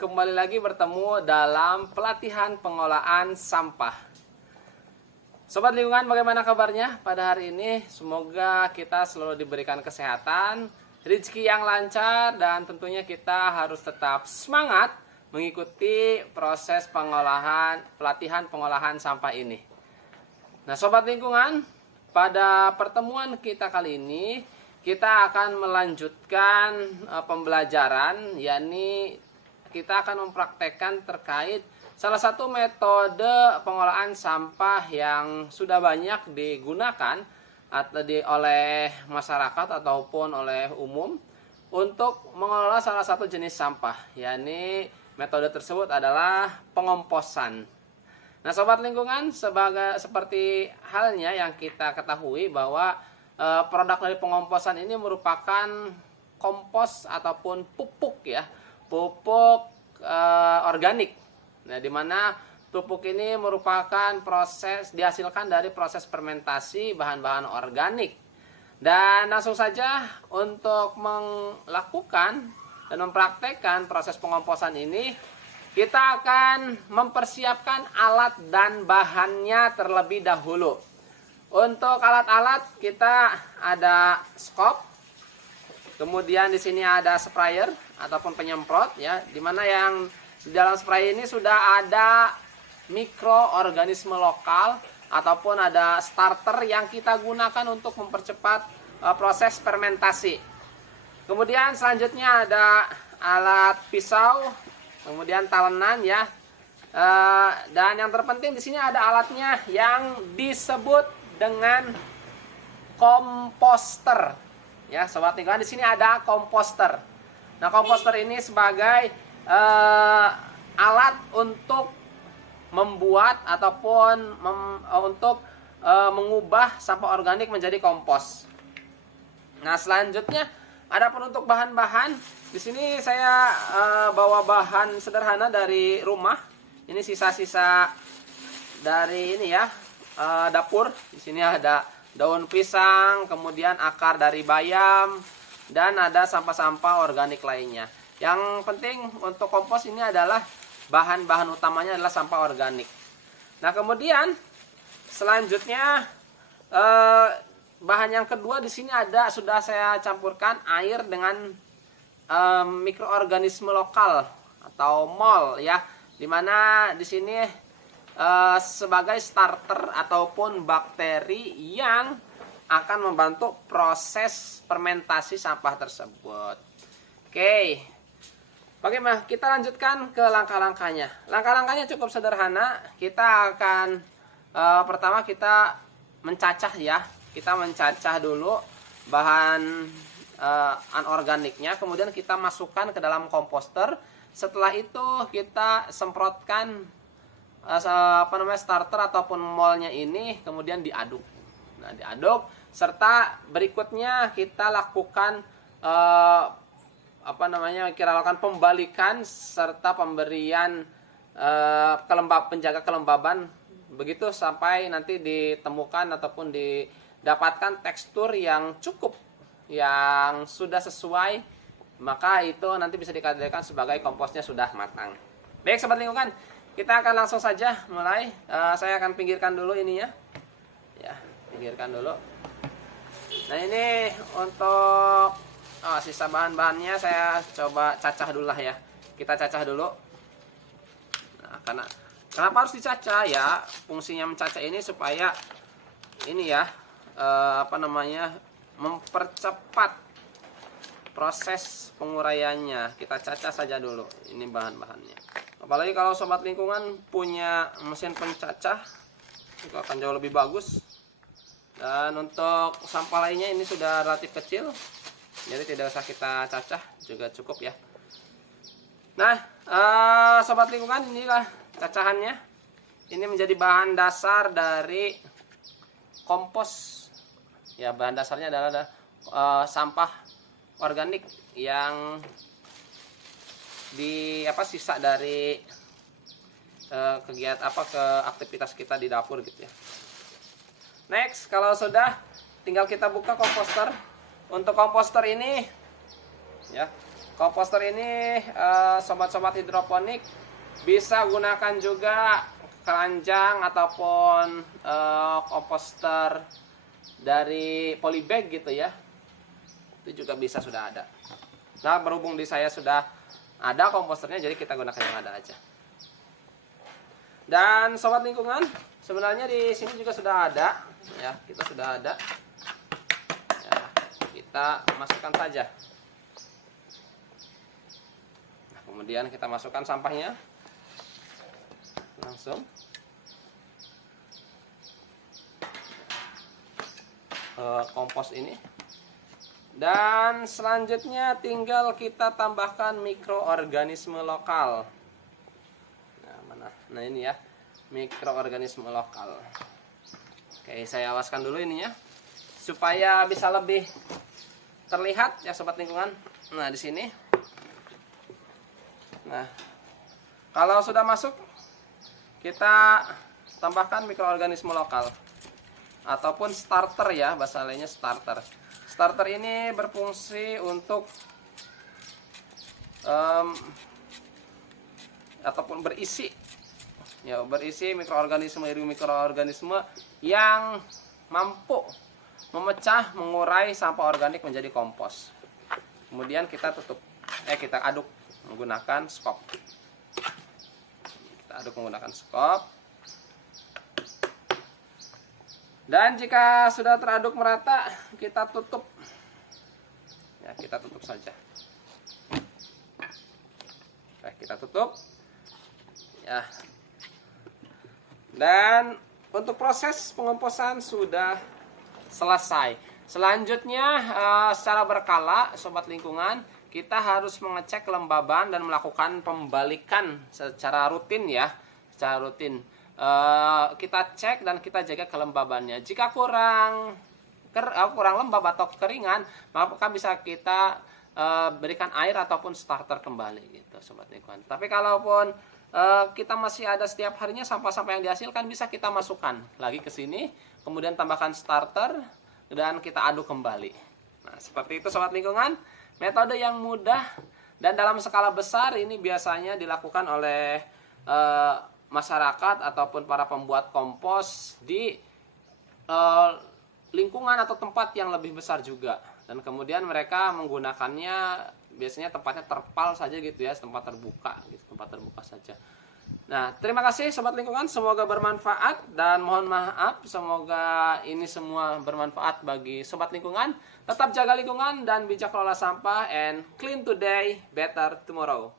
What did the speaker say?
kembali lagi bertemu dalam pelatihan pengolahan sampah. Sobat lingkungan, bagaimana kabarnya pada hari ini? Semoga kita selalu diberikan kesehatan, rezeki yang lancar, dan tentunya kita harus tetap semangat mengikuti proses pelatihan pengolahan sampah ini. Nah, sobat lingkungan, pada pertemuan kita kali ini kita akan melanjutkan pembelajaran, yakni kita akan mempraktekkan terkait salah satu metode pengolahan sampah yang sudah banyak digunakan oleh masyarakat ataupun oleh umum untuk mengelola salah satu jenis sampah, yakni metode tersebut adalah pengomposan. Nah, sobat lingkungan, seperti halnya yang kita ketahui bahwa produk dari pengomposan ini merupakan kompos ataupun pupuk ya, pupuk organik. Nah, di mana pupuk ini merupakan dihasilkan dari proses fermentasi bahan-bahan organik. Dan langsung saja untuk melakukan dan mempraktekkan proses pengomposan ini, kita akan mempersiapkan alat dan bahannya terlebih dahulu. Untuk alat-alat kita ada skop, kemudian di sini ada sprayer ataupun penyemprot ya, dimana yang di dalam sprayer ini sudah ada mikroorganisme lokal ataupun ada starter yang kita gunakan untuk mempercepat proses fermentasi. Kemudian selanjutnya ada alat pisau, kemudian talenan ya, dan yang terpenting di sini ada alatnya yang disebut dengan komposter ya, sobat lingkungan. Di sini ada komposter. Nah, komposter ini sebagai alat untuk membuat ataupun untuk mengubah sampah organik menjadi kompos. Nah, selanjutnya ada untuk bahan-bahan. Di sini saya bawa bahan sederhana dari rumah. Ini sisa-sisa dari ini ya, dapur. Di sini ada daun pisang, kemudian akar dari bayam, dan ada sampah-sampah organik lainnya. Yang penting untuk kompos ini adalah bahan-bahan utamanya adalah sampah organik. Nah, kemudian selanjutnya bahan yang kedua di sini sudah saya campurkan air dengan mikroorganisme lokal atau mol ya, dimana di sini sebagai starter ataupun bakteri yang akan membantu proses fermentasi sampah tersebut. Oke, bagaimana? Kita lanjutkan ke langkah-langkahnya. Langkah-langkahnya cukup sederhana. Kita akan pertama kita mencacah ya. Kita mencacah dulu bahan anorganiknya, kemudian kita masukkan ke dalam komposter. Setelah itu kita semprotkan starter ataupun molnya ini, kemudian diaduk. Nah, diaduk serta berikutnya kita lakukan kita lakukan pembalikan serta pemberian penjaga kelembaban, begitu sampai nanti ditemukan ataupun didapatkan tekstur yang cukup, yang sudah sesuai, maka itu nanti bisa dikatakan sebagai komposnya sudah matang. Baik, sobat lingkungan, kita akan langsung saja mulai. Saya akan pinggirkan dulu ininya ya, pinggirkan dulu. Nah, ini untuk sisa bahan-bahannya saya coba cacah dulu lah ya. Kita cacah dulu. Nah, kenapa harus dicacah ya? Fungsinya mencacah ini supaya ini ya, mempercepat proses penguraiannya. Kita cacah saja dulu ini bahan-bahannya. Apalagi kalau sobat lingkungan punya mesin pencacah, itu akan jauh lebih bagus. Dan untuk sampah lainnya ini sudah relatif kecil, jadi tidak usah kita cacah, juga cukup ya. Nah, sobat lingkungan, inilah cacahannya. Ini menjadi bahan dasar dari kompos. Ya, bahan dasarnya adalah sampah organik yang sisa dari kegiatan aktivitas kita di dapur gitu ya. Next, kalau sudah, tinggal kita buka komposter. Untuk komposter ini ya, komposter ini sobat-sobat hidroponik bisa gunakan juga keranjang ataupun komposter dari polybag gitu ya. Itu juga bisa, sudah ada. Nah, berhubung di saya sudah ada komposternya, jadi kita gunakan yang ada aja. Dan sobat lingkungan, sebenarnya di sini juga sudah ada ya, kita sudah ada ya, kita masukkan saja. Nah, kemudian kita masukkan sampahnya langsung kompos ini. Dan selanjutnya tinggal kita tambahkan mikroorganisme lokal. Nah, mana? Nah, ini ya, mikroorganisme lokal. Oke, saya awaskan dulu ininya supaya bisa lebih terlihat ya sobat lingkungan. Nah, di sini. Nah, kalau sudah masuk, kita tambahkan mikroorganisme lokal ataupun starter ya, bahasa lainnya starter. Starter ini berfungsi untuk ataupun berisi ya, berisi mikroorganisme yang mampu memecah, mengurai sampah organik menjadi kompos. Kemudian kita tutup, kita aduk menggunakan skop. Kita aduk menggunakan skop. Dan jika sudah teraduk merata, kita tutup. Ya, kita tutup saja. Oke, kita tutup. Ya. Dan untuk proses pengomposan sudah selesai. Selanjutnya secara berkala, sobat lingkungan, kita harus mengecek kelembaban dan melakukan pembalikan secara rutin ya, secara rutin. Kita cek dan kita jaga kelembabannya. Jika kurang lembab atau kekeringan, maka bisa kita berikan air ataupun starter kembali gitu sobat lingkungan. Tapi kalaupun kita masih ada setiap harinya sampah-sampah yang dihasilkan, bisa kita masukkan lagi ke sini, kemudian tambahkan starter dan kita aduk kembali. Nah, seperti itu sobat lingkungan, metode yang mudah dan dalam skala besar ini biasanya dilakukan oleh masyarakat ataupun para pembuat kompos di lingkungan atau tempat yang lebih besar juga. Dan kemudian mereka menggunakannya biasanya tempatnya terpal saja gitu ya, tempat terbuka gitu, tempat terbuka saja. Nah, terima kasih sobat lingkungan, semoga bermanfaat dan mohon maaf semoga ini semua bermanfaat bagi sobat lingkungan. Tetap jaga lingkungan dan bijak kelola sampah, and clean today, better tomorrow.